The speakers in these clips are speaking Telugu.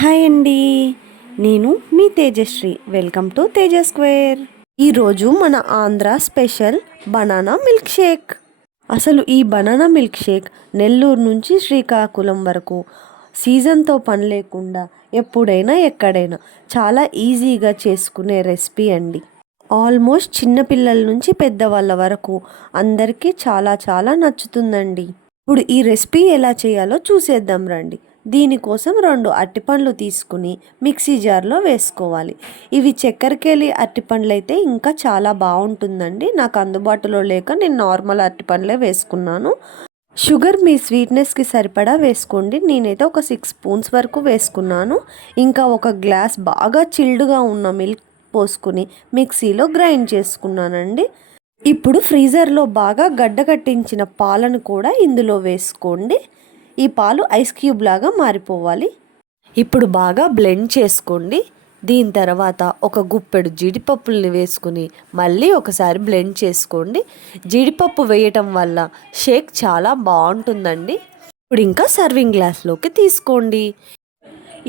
హాయ్ అండి, నేను మీ Tejashree. Welcome to Teja square. ఈరోజు మన Andhra special banana milk shake. అసలు ఈ బనానా మిల్క్ షేక్ నెల్లూరు నుంచి శ్రీకాకుళం వరకు సీజన్తో పని లేకుండా ఎప్పుడైనా ఎక్కడైనా చాలా ఈజీగా చేసుకునే రెసిపీ అండి. ఆల్మోస్ట్ చిన్నపిల్లల నుంచి పెద్దవాళ్ళ వరకు అందరికీ చాలా చాలా నచ్చుతుందండి. ఇప్పుడు ఈ రెసిపీ ఎలా చేయాలో చూసేద్దాం రండి. దీనికోసం 2 అరటిపండ్లు తీసుకుని మిక్సీ జార్లో వేసుకోవాలి. ఇవి చక్కెరకేళి అరటిపండ్లు అయితే ఇంకా చాలా బాగుంటుందండి. నాకు అందుబాటులో లేక నేను నార్మల్ అరటిపండ్లే వేసుకున్నాను. షుగర్ మీ స్వీట్నెస్కి సరిపడా వేసుకోండి. నేనైతే ఒక 6 స్పూన్స్ వరకు వేసుకున్నాను. ఇంకా ఒక గ్లాస్ బాగా చిల్డ్గా ఉన్న మిల్క్ పోసుకుని మిక్సీలో గ్రైండ్ చేసుకున్నానండి. ఇప్పుడు ఫ్రీజర్లో బాగా గడ్డకట్టించిన పాలను కూడా ఇందులో వేసుకోండి. ఈ పాలు ఐస్ క్యూబ్ లాగా మారిపోవాలి. ఇప్పుడు బాగా బ్లెండ్ చేసుకోండి. దీని తర్వాత ఒక గుప్పెడు జీడిపప్పుల్ని వేసుకుని మళ్ళీ ఒకసారి బ్లెండ్ చేసుకోండి. జీడిపప్పు వేయటం వల్ల షేక్ చాలా బాగుంటుందండి. ఇప్పుడు ఇంకా సర్వింగ్ గ్లాస్లోకి తీసుకోండి.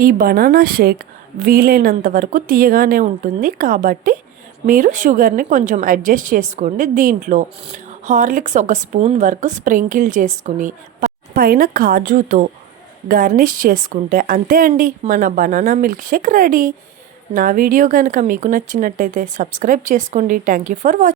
ఈ బనానా షేక్ వీలైనంత వరకు తీయగానే ఉంటుంది కాబట్టి మీరు షుగర్ని కొంచెం అడ్జస్ట్ చేసుకోండి. దీంట్లో హార్లిక్స్ ఒక స్పూన్ వరకు స్ప్రింకిల్ చేసుకుని పైన కాజుతో గార్నిష్ చేసుకుంటే అంతే అండి, మన బనానా మిల్క్ షేక్ రెడీ. నా వీడియో కనుక మీకు నచ్చినట్టయితే సబ్స్క్రైబ్ చేసుకోండి. Thank you for watching.